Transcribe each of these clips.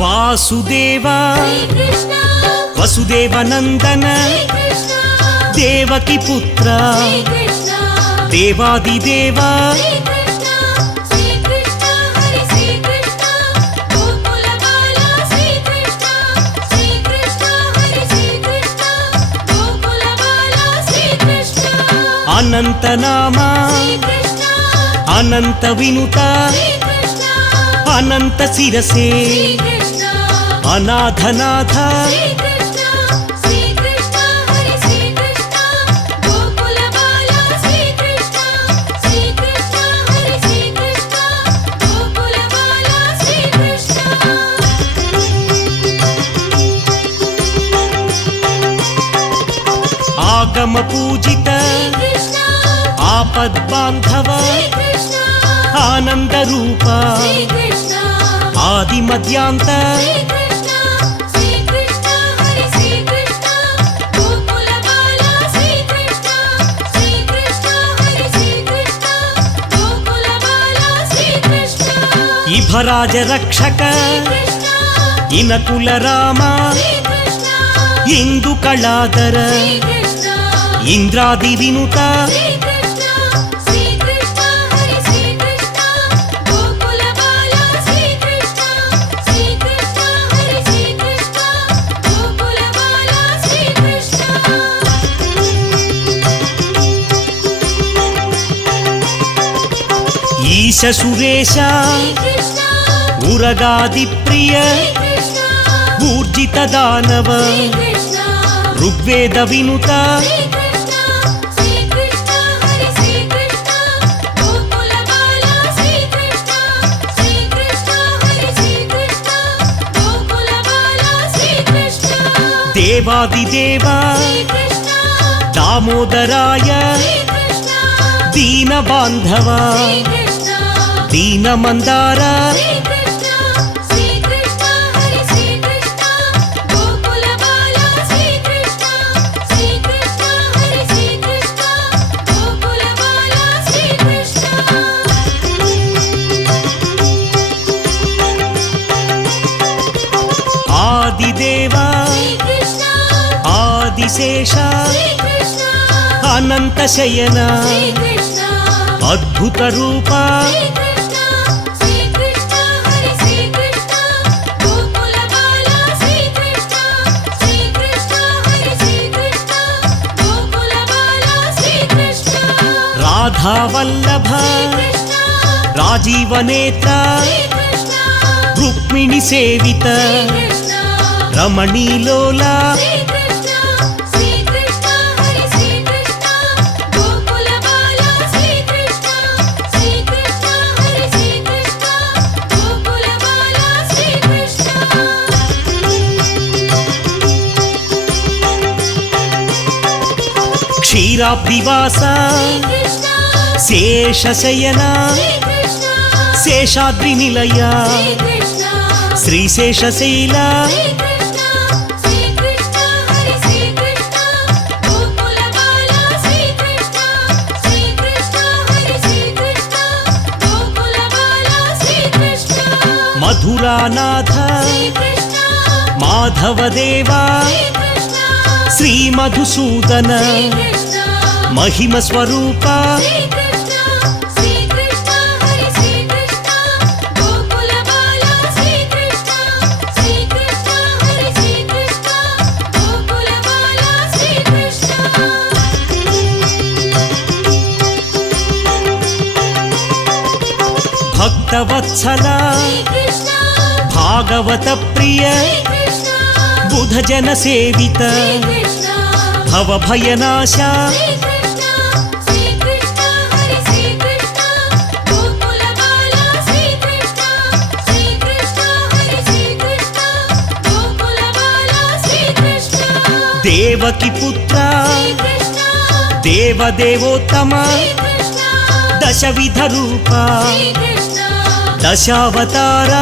वासुदेवा वसुदेवनंदन देवकी पुत्र देवादिदेवा अनंत नामा अनंत विनुता अनंत शिरसे अनाथनाथ आगम पूजित आपद बांधव आनंद रूप आदि मध्यांत इभराज रक्षक इनकुल राम इंदु कलाधर इंद्रादि विनुता ईश सुरेश उरगादि प्रिय ಊರ್ಜಿತ ದಾನವ ಋಗ್ವೇದ ವಿನುತ ದೇವಾದಿದೇವ ದಾಮೋದರಾಯ ದೀನ ಬಾಂಧವ ದೀನ ಮಂದಾರ ಆದಿದೇವ ಆದಿಶೇಷ ಅನಂತ ಶಯನ ಅದ್ಭುತ ರೂಪ ರಾಧಾ ವಲ್ಲಭ ರಾಜೀವ ನೇತ್ರ ರುಕ್ಮಿಣಿ ಸೇವಿತ ರಮಣೀ ಲೋಲ ಕ್ಷೀರಾಬ್ಧಿವಾಸ ಶೇಷಶಯನ ಶೇಷಾದ್ರಿ ನಿಲಯ ಶ್ರೀಶೇಷಶೈಲ ಮಧುರಾನಾಥ ಮಾಧವದೇವ ಶ್ರೀ ಮಧುಸೂದನ ಮಹಿಮ ಸ್ವರೂಪ ಭಕ್ತವತ್ಸಲ ಭಾಗವತ ಪ್ರಿಯ ಬುಧ ಜನ ಸೇವಿತ ಭವಭಯನಾಶ ದೇವಕಿ ಪುತ್ರ ದೇವದೇವೋತ್ತಮ ದಶವಿಧ ರೂಪ ದಶಾವತಾರ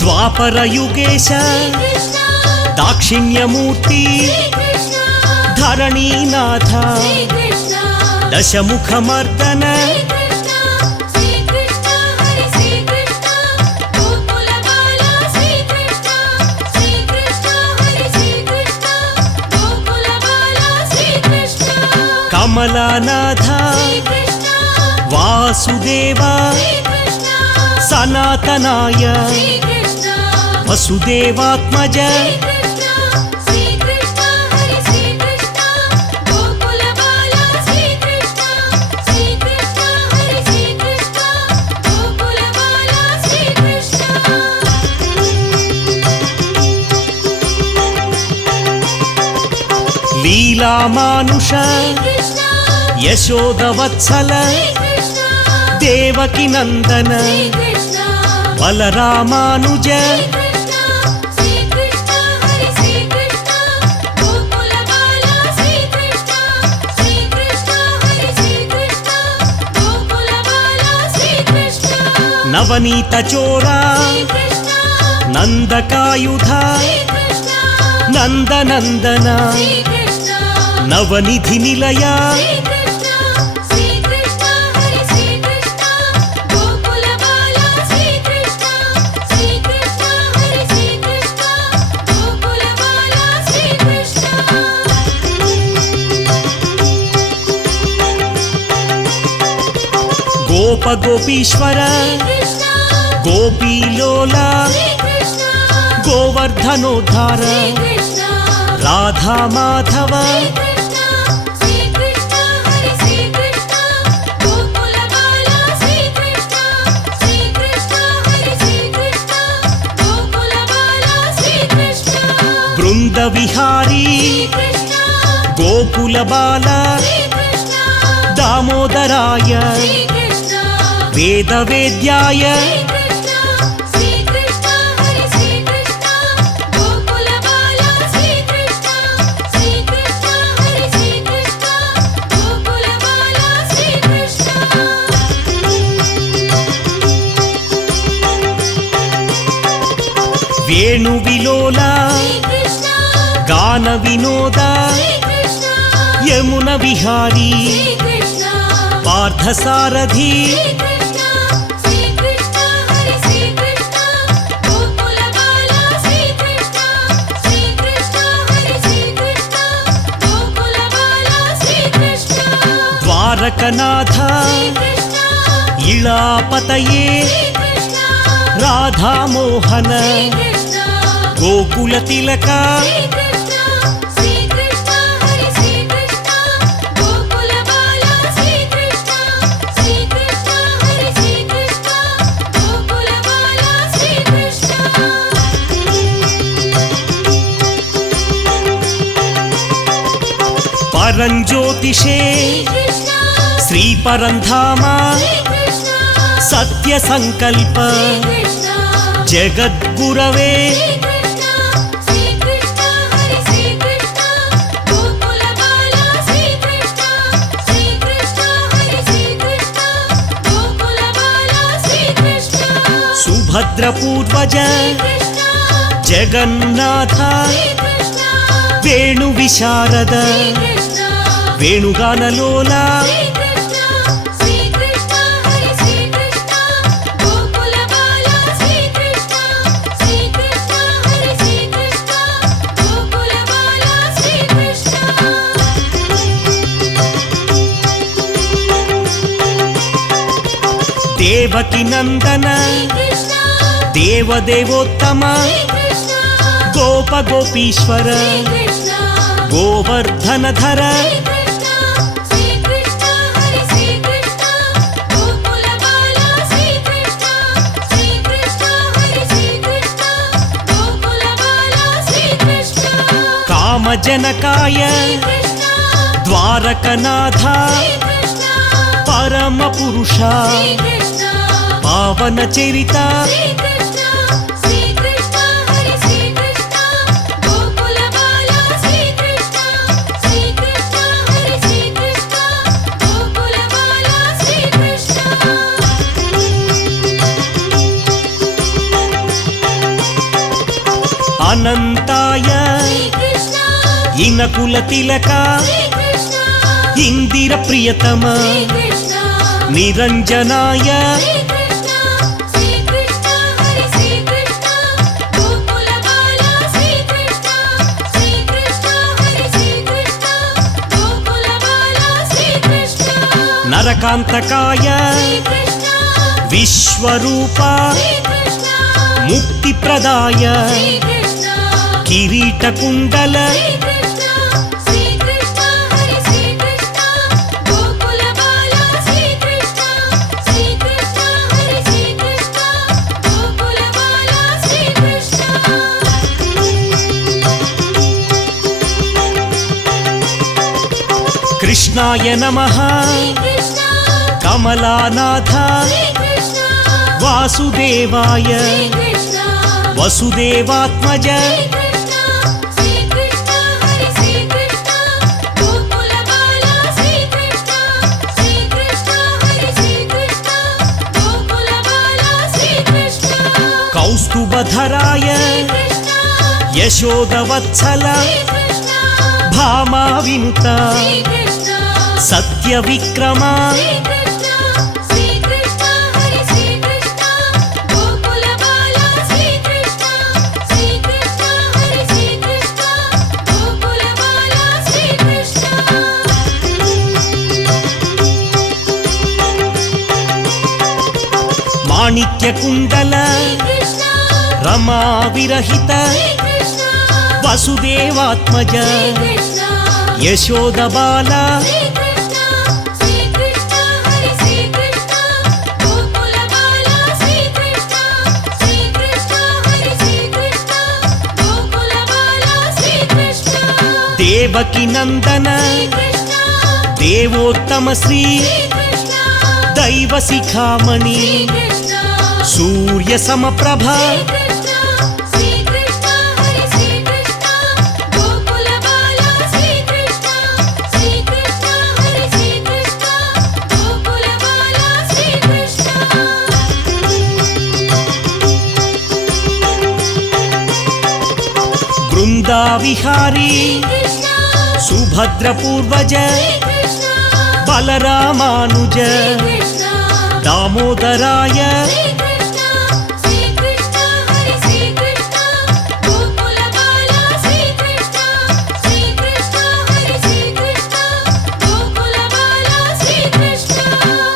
ದ್ವಾಪರ ಯುಗೇಶ ದಾಕ್ಷಿಣ್ಯಮೂರ್ತಿ ಧರಣೀನಾಥ ದಶಮುಖ ಮರ್ದನ ಕಮಲಾನಾಥ ವಾಸುದೇವ ಸನಾತನಾಯ ವಸುದೇವಾತ್ಮಜ ಲೀಲಾ ಮಾನುಷ ಯಶೋದವತ್ಸಲ ದೇವಕಿ ನಂದನ ಬಲರಾಮಾನುಜ ನವನೀತ ಚೋರ ನಂದಕಾಯುಧ ನಂದನಂದನ ನವನಿಧಿ ನಿಲಯ ಗೋಪ ಗೋಪೀಶ್ವರ గోపీలోల గోవర్ధనోద్ధార రాధా మాధవ బృంద విహారీ గోకుల బాల దామోదరాయ వేద వేద్యాయ వేణు విలోల గాన వినోద యమున విహారీ పార్థసారథి ద్వారకనాథ ఇళాపతయే రాధామోహన గోకుల తిలక పరంజ్యోతిషే శ్రీ పరంధామ సత్య సంకల్ప జగద్గురవే సుభద్ర పూర్వజ జగన్నాథ వేణు విశారద వేణుగానలోల దేవకి నందన దేవదేవోత్తమ గోప గోపీశ్వర గోవర్ధనధర కామజనకాయ ద్వారకనాథ పరమ పురుష పావన చరిత అనంతాయ ఇనకుల తిలక ఇందిర ప్రియతమ నిరంజనాయ నరకాంతకాయ విశ్వరూప ముక్తి ప్రదాయ కిరీట కుండల కృష్ణాయ నమః కమలానాథ వాసుదేవాయ వసుదేవాత్మజ కౌస్తుభధరాయ యశోదవత్సల భామా వినుత సత్య విక్రమ మాణిక్య కుండల రమా విరహిత వసుదేవాత్మజ యశోద బాల దేవకి నందన దేవోత్తమ శ్రీ దైవ శిఖామణి సూర్య సమప్రభ బృందా విహారీ సుభద్ర పూర్వజ బలరామానుజ దామోదరాయ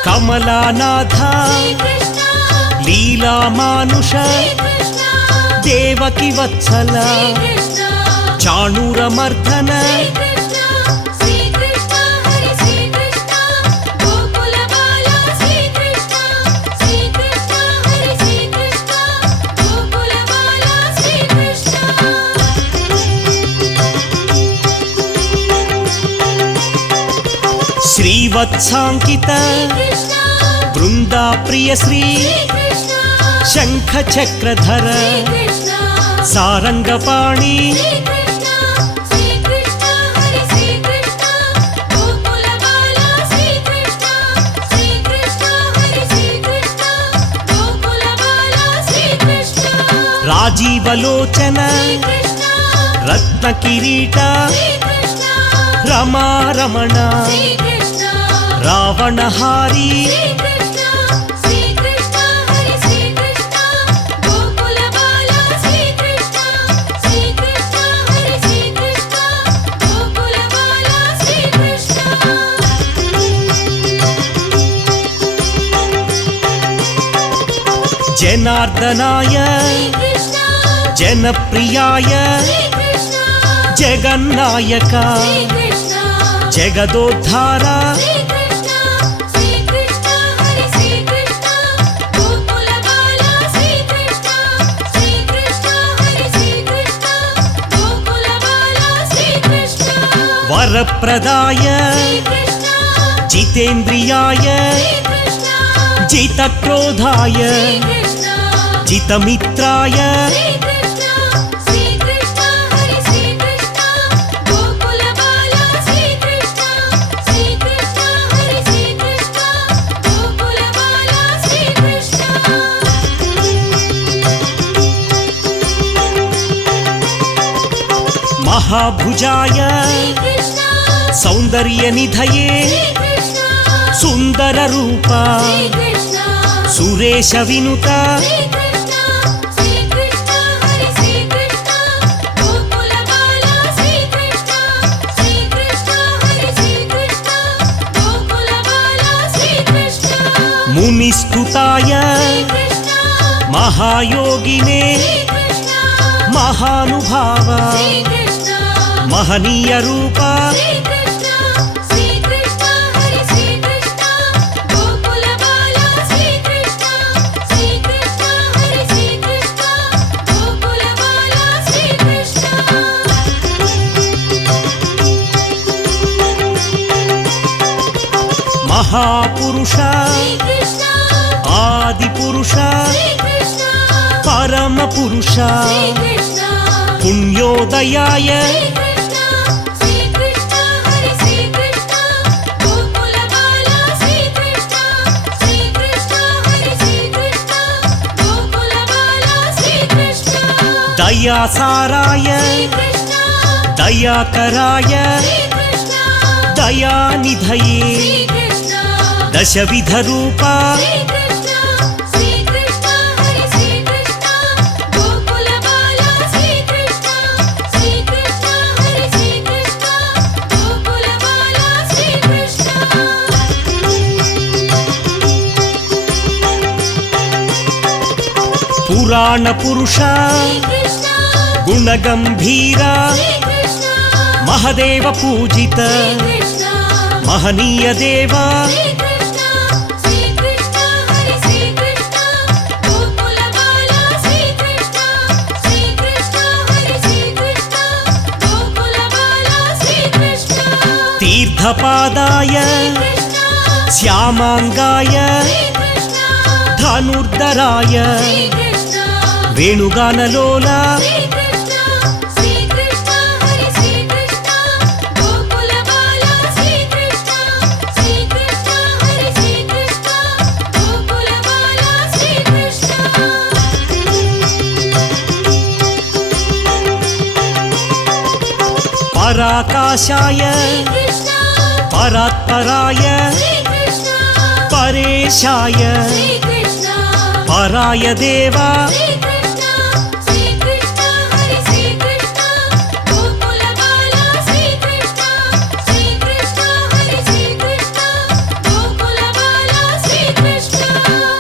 కమలానాథ లీలామానుష దేవకి వత్సల చాణూరమర్దన శ్రీవత్సాంకిత బృందా ప్రియ శ్రీ శంఖ చక్రధర సారంగపాణి రాజీవలోచన రత్న కిరీట రమారమణ రావణహారి జనార్దనాయ జనప్రియాయ జగన్నాయక జగదోద్ధార వరప్రదాయ జితేంద్రియాయ జితక్రోధాయ జితమిత్రాయ మహాభుజాయ సౌందర్య నిధయే సుందర రూప సురేశ వినుత మునిస్తుతాయ మహాయోగినే మహానుభావ మహనీయ రూప మహాపురుష ఆదిపురుష పరమ పురుష పుణ్యోదయాయ దయాసారాయ దయాకరాయ దయానిధయే దశవిధ రూప పురాణ పురాణ పురుష గుణగంభీర మహదేవ పూజిత మహనీయ దేవా తీర్థపాదాయ శ్యామాంగాయ ధనుర్ధరాయ వేణుగానలోల పరాకాశాయ పరాత్పరాయ పరేశాయ పరాయ దేవా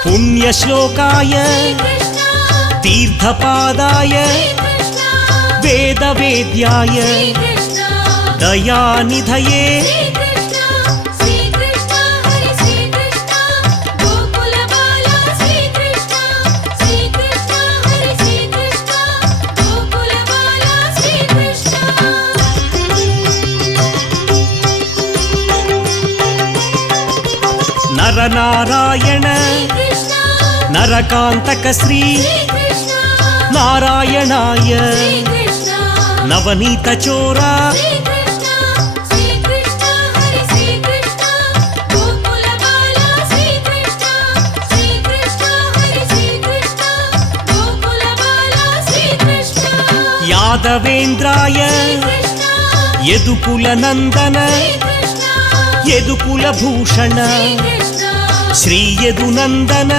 పుణ్యశ్లోకాయ తీర్థపాదాయ వేదవేద్యాయ దయానిధయే నరనారాయణ నరకాంతక శ్రీ నారాయణాయ నవనీత చోరా యాదవేంద్రాయ యదుకుల నందన యదుకుల భూషణ శ్రీ యదునందన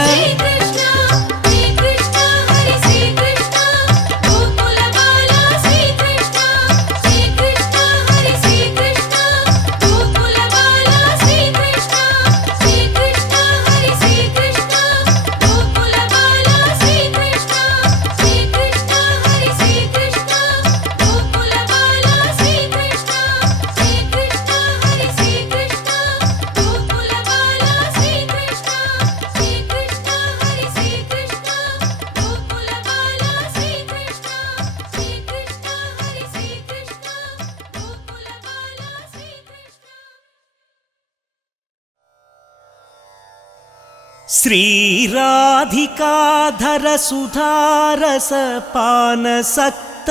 శ్రీరాధికాధర సుధారస పానసక్త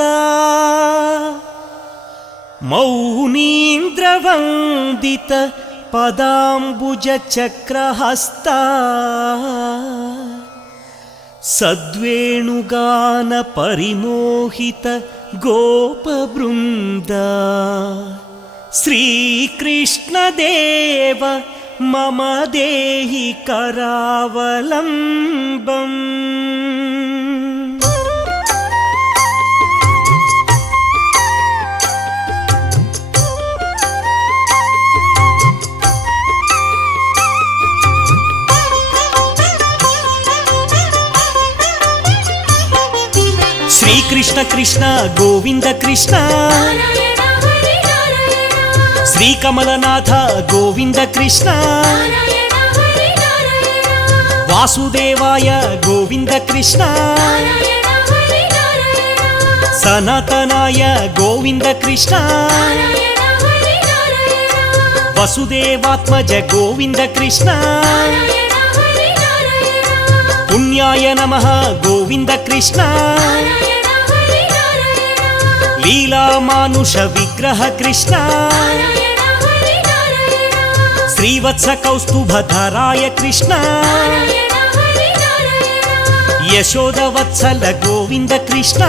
మౌనీంద్రవందిత పదాంబుజ చక్రహస్త సద్వేణుగాన పరిమోహిత గోపబృంద శ్రీకృష్ణదేవ మమ దేహి కరావలంబం. శ్రీకృష్ణ కృష్ణ గోవింద కృష్ణ శ్రీకమలనాథ గోవింద కృష్ణ వాసుదేవాయ గోవింద కృష్ణ సనాతనాయ గోవింద కృష్ణ వసుదేవాత్మజ గోవింద కృష్ణ పుణ్యాయ నమః గోవింద కృష్ణ లీలామానుష విగ్రహ కృష్ణ శ్రీవత్స కౌస్తుభధరాయ కృష్ణ యశోదవత్సల గోవింద కృష్ణ